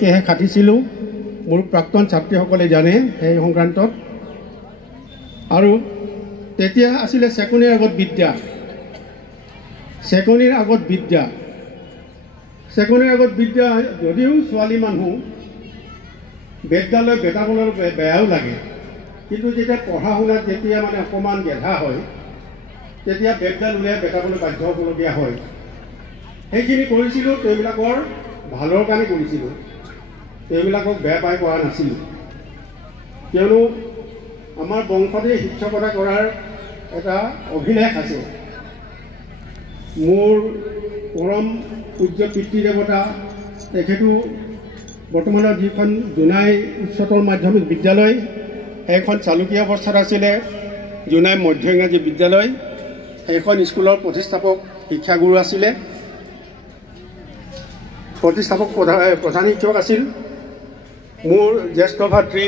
সেয়েহে খাটিছিলোঁ মোৰ প্ৰাক্তন ছাত্ৰীসকলে জানে সেই সংক্ৰান্তত আৰু তেতিয়া আছিলে চেকনিৰ আগত বিদ্যা চেকনিৰ আগত বিদ্যা যদিও ছোৱালী মানুহ বিদ্যালয় বেটাবলৈ বেয়াও লাগে কিন্তু যেতিয়া পঢ়া শুনাত যেতিয়া মানে অকণমান গেধা হয় তেতিয়া বেগডাল উলিয়াই বেটাবলৈ বাধ্য হ'বলগীয়া হয় সেইখিনি কৰিছিলোঁ তেওঁবিলাকৰ ভালৰ কাৰণে কৰিছিলোঁ তেওঁবিলাকক বেয়া পাই কৰা নাছিলোঁ কিয়নো আমাৰ বংশতে শিক্ষকতা কৰাৰ এটা অভিলেখ আছে মোৰ পৰম পূজ্য পিতৃ দেৱতা তেখেতো বৰ্তমানৰ যিখন জোনাই উচ্চতৰ মাধ্যমিক বিদ্যালয় সেইখন চালুকীয়া অৱস্থাত আছিলে জোনাই মধ্য ইংৰাজী বিদ্যালয় সেইখন স্কুলৰ প্ৰতিষ্ঠাপক শিক্ষাগুৰু আছিলে প্ৰতিষ্ঠাপক প্ৰধান শিক্ষক আছিল মোৰ জ্যেষ্ঠ ভাতৃ